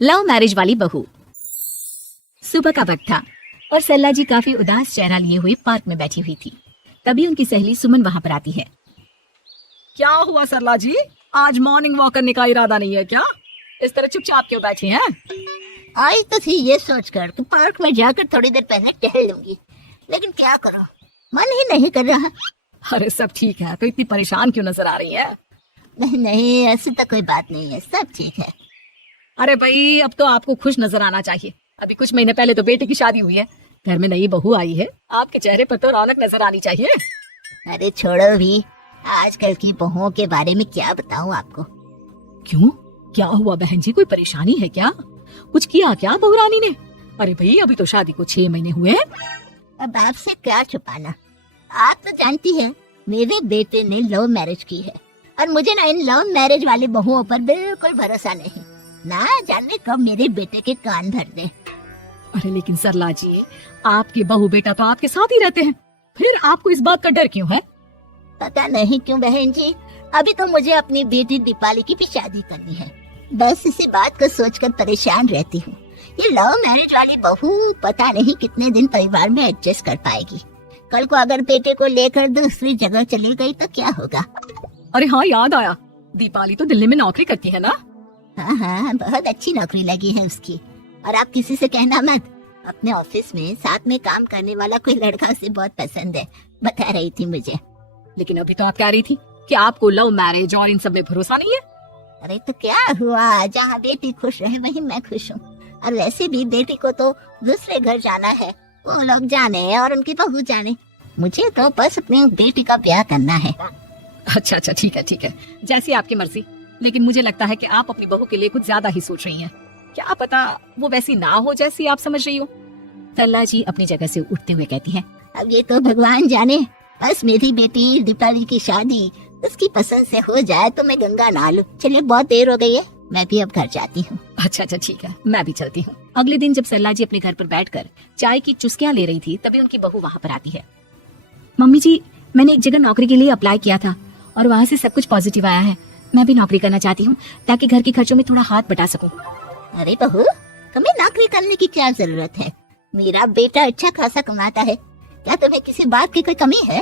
Love marriage वाली बहू। सुबह का वक्त था और सरला जी काफी उदास चेहरा लिए हुए पार्क में बैठी हुई थी। तभी उनकी सहेली सुमन वहां पर आती है। क्या हुआ सरला जी, आज मॉर्निंग वॉक करने का इरादा नहीं है क्या? इस तरह चुपचाप क्यों बैठी हैं? आई तो थी ये सोचकर कि पार्क में जाकर थोड़ी देर पहले टहल लूंगी, लेकिन क्या करूं, मन ही नहीं कर रहा। अरे सब ठीक है, तो इतनी परेशान क्यों नजर आ रही है? नहीं नहीं, ऐसी तो कोई बात नहीं है, सब ठीक है। अरे भाई, अब तो आपको खुश नजर आना चाहिए। अभी कुछ महीने पहले तो बेटे की शादी हुई है, घर में नई बहू आई है, आपके चेहरे पर तो रौनक नजर आनी चाहिए। अरे छोड़ो भी, आजकल की बहुओं के बारे में क्या बताऊं आपको। क्यों, क्या हुआ बहन जी, कोई परेशानी है क्या? कुछ किया क्या बहू रानी ने? अरे भाई, अभी तो शादी को 6 महीने हुए हैं। अब आपसे क्या छुपाना, आप तो जानती है मेरे बेटे ने लव मैरिज की है और मुझे ना इन लव मैरिज वाली बहुओं पर बिल्कुल भरोसा नहीं। ना जाने कब मेरे बेटे के कान भर दे। अरे लेकिन सरला जी, आपके बहू बेटा तो आपके साथ ही रहते हैं, फिर आपको इस बात का डर क्यों है? पता नहीं क्यों बहन जी, अभी तो मुझे अपनी बेटी दीपाली की भी शादी करनी है। बस इसी बात को सोचकर परेशान रहती हूँ। ये लव मैरिज वाली बहू पता नहीं कितने दिन परिवार में एडजस्ट कर पाएगी। कल को अगर बेटे को लेकर दूसरी जगह चली गई तो क्या होगा? अरे हाँ, याद आया, दीपाली तो दिल्ली में नौकरी करती है ना? हाँ हाँ, बहुत अच्छी नौकरी लगी है उसकी। और आप किसी से कहना मत, अपने ऑफिस में साथ में काम करने वाला कोई लड़का उसे बहुत पसंद है, बता रही थी मुझे। लेकिन अभी तो आप कह रही थी कि आपको लव मैरिज और इन सब में भरोसा नहीं है। अरे तो क्या हुआ, जहाँ बेटी खुश रहे वहीं मैं खुश हूँ। और वैसे भी बेटी को तो दूसरे घर जाना है, वो लोग जाने और उनकी बहू जाने, मुझे तो बस अपनी बेटी का ब्याह करना है। अच्छा अच्छा, ठीक है ठीक है, जैसी आपकी मर्जी। लेकिन मुझे लगता है कि आप अपनी बहू के लिए कुछ ज्यादा ही सोच रही हैं। क्या पता वो वैसी ना हो जैसी आप समझ रही हो। सरला जी अपनी जगह से उठते हुए कहती है, अब ये तो भगवान जाने, बस मेरी बेटी दीपाली की शादी उसकी पसंद से हो जाए तो मैं गंगा नहा लूं। चलिए बहुत देर हो गई है, मैं भी अब घर जाती हूँ। अच्छा अच्छा ठीक है, मैं भी चलती हूँ। अगले दिन जब सरला जी अपने घर पर बैठकर चाय की चुस्कियां ले रही थी, तभी उनकी बहू वहां पर आती है। मम्मी जी, मैंने एक जगह नौकरी के लिए अप्लाई किया था और वहाँ से सब कुछ पॉजिटिव आया है। मैं भी नौकरी करना चाहती हूँ ताकि घर के खर्चों में थोड़ा हाथ बटा सकूं। अरे बहू, तुम्हें नौकरी करने की क्या जरूरत है? मेरा बेटा अच्छा खासा कमाता है, क्या तुम्हें किसी बात की कोई कमी है?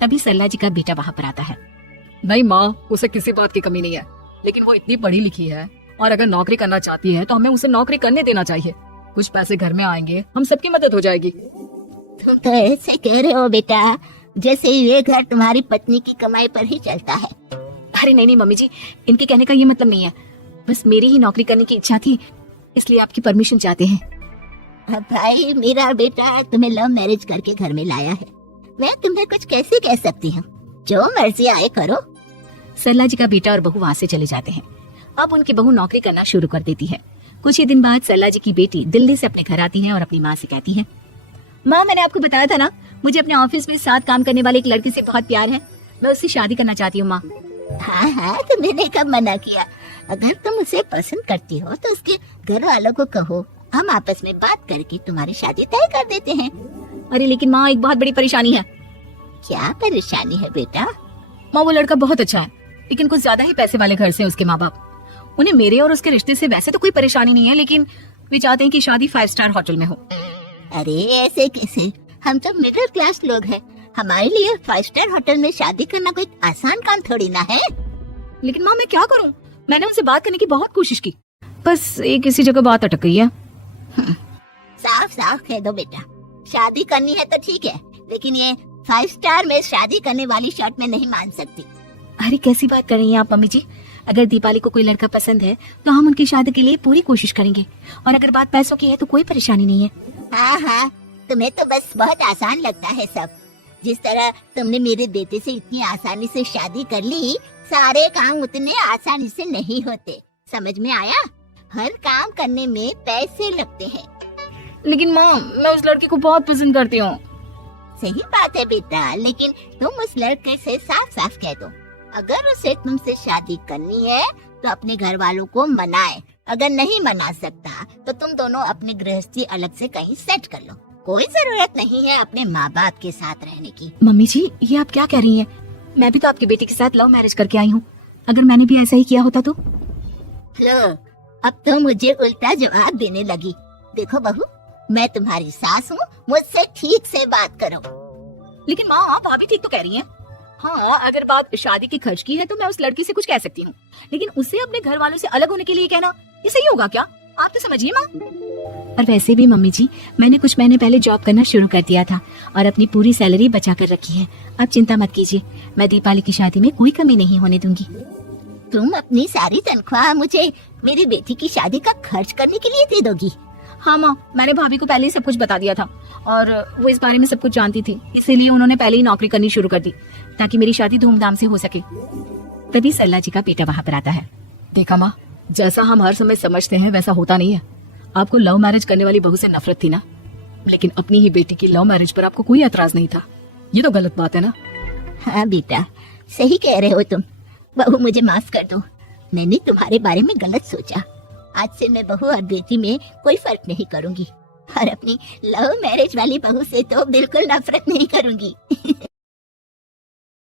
तभी सरला जी का बेटा वहाँ पर आता है। नहीं माँ, उसे किसी बात की कमी नहीं है, लेकिन वो इतनी पढ़ी लिखी है और अगर नौकरी करना चाहती है तो हमें उसे नौकरी करने देना चाहिए। कुछ पैसे घर में आएंगे, हम सबकी मदद हो जाएगी। तुम तो ऐसे कह रहे हो बेटा जैसे ये घर तुम्हारी पत्नी की कमाई पर ही चलता है। अरे नहीं नहीं मम्मी जी, इनके कहने का ये मतलब नहीं है, बस मेरी ही नौकरी करने की इच्छा थी, इसलिए आपकी परमिशन चाहते हैं। अब भाई, मेरा बेटा तुम्हें लव मैरिज करके घर में लाया है, मैं तुम्हें कुछ कैसे कह सकती हूँ? जो मर्जी आए करो। सरला जी का बेटा और बहू वहाँ से चले जाते हैं। अब उनकी बहू नौकरी करना शुरू कर देती है। कुछ ही दिन बाद सरला जी की बेटी दिल्ली से अपने घर आती है और अपनी माँ से कहती है, माँ मैंने आपको बताया था ना, मुझे अपने ऑफिस में साथ काम करने वाले एक लड़के से बहुत प्यार है, मैं उससे शादी करना चाहती हूँ। माँ हाँ हाँ, तो मैंने कब मना किया? अगर तुम उसे पसंद करती हो तो उसके घर वालों को कहो, हम आपस में बात करके तुम्हारी शादी तय कर देते हैं। अरे लेकिन माँ, एक बहुत बड़ी परेशानी है। क्या परेशानी है बेटा? माँ, वो लड़का बहुत अच्छा है, लेकिन कुछ ज्यादा ही पैसे वाले घर से हैं उसके माँ बाप। उन्हें मेरे और उसके रिश्ते से वैसे तो कोई परेशानी नहीं है, लेकिन वे चाहते हैं कि शादी 5 स्टार होटल में हो। अरे ऐसे कैसे, हम तो मिडिल क्लास लोग हैं, हमारे लिए 5 स्टार होटल में शादी करना कोई आसान काम थोड़ी ना है। लेकिन माँ मैं क्या करूँ, मैंने उनसे बात करने की बहुत कोशिश की, बस एक इसी जगह बात अटक गई है। साफ साफ कह दो बेटा, शादी करनी है तो ठीक है, लेकिन ये 5 स्टार में शादी करने वाली शर्त में नहीं मान सकती। अरे कैसी बात कर रही हैं आप मम्मी जी, अगर दीपाली को कोई लड़का पसंद है तो हम उनकी शादी के लिए पूरी कोशिश करेंगे, और अगर बात पैसों की है तो कोई परेशानी नहीं है। हाँ हाँ, तुम्हें तो बस बहुत आसान लगता है सब। जिस तरह तुमने मेरे बेटे से इतनी आसानी से शादी कर ली, सारे काम उतने आसानी से नहीं होते, समझ में आया? हर काम करने में पैसे लगते हैं। लेकिन माँ, मैं उस लड़के को बहुत पसंद करती हूँ। सही बात है बेटा, लेकिन तुम उस लड़के से साफ साफ कह दो, अगर उसे तुमसे शादी करनी है तो अपने घर वालों को मनाए, अगर नहीं मना सकता तो तुम दोनों अपनी गृहस्थी अलग से कहीं सेट कर लो। कोई जरूरत नहीं है अपने माँ बाप के साथ रहने की। मम्मी जी, ये आप क्या कह रही हैं? मैं भी तो आपकी बेटी के साथ लव मैरिज करके आई हूँ, अगर मैंने भी ऐसा ही किया होता तो? लो, अब तो मुझे उल्टा जवाब देने लगी। देखो बहू, मैं तुम्हारी सास हूँ, मुझसे ठीक से बात करो। लेकिन माँ, आप भाभी ठीक तो कह रही हैं। हाँ, अगर बात शादी के खर्च की है तो मैं उस लड़की से कुछ कह सकती हूँ, लेकिन उसे अपने घर वालों से अलग होने के लिए कहना, ये सही होगा क्या? आप तो समझिए माँ। और वैसे भी मम्मी जी, मैंने कुछ महीने पहले जॉब करना शुरू कर दिया था और अपनी पूरी सैलरी बचा कर रखी है। आप चिंता मत कीजिए, मैं दीपाली की शादी में कोई कमी नहीं होने दूंगी। तुम अपनी सारी तनख्वाह मुझे मेरी बेटी की शादी का खर्च करने के लिए दे दोगी? हाँ माँ, मैंने भाभी को पहले ही सब कुछ बता दिया था और वो इस बारे में सब कुछ जानती थी, इसीलिए उन्होंने पहले ही नौकरी करनी शुरू कर दी ताकि मेरी शादी धूमधाम से हो सके। तभी सरला जी का बेटा वहाँ पर आता है। देखा माँ, जैसा हम हर समय समझते हैं वैसा होता नहीं है। आपको लव मैरिज करने वाली बहू से नफरत थी ना, लेकिन अपनी ही बेटी की लव मैरिज पर आपको कोई एतराज नहीं था। ये तो गलत बात है ना। हाँ बेटा, सही कह रहे हो तुम। बहू, मुझे माफ कर दो, मैंने तुम्हारे बारे में गलत सोचा। आज से मैं बहू और बेटी में कोई फर्क नहीं करूंगी और अपनी लव मैरिज वाली बहू से तो बिल्कुल नफरत नहीं करूंगी।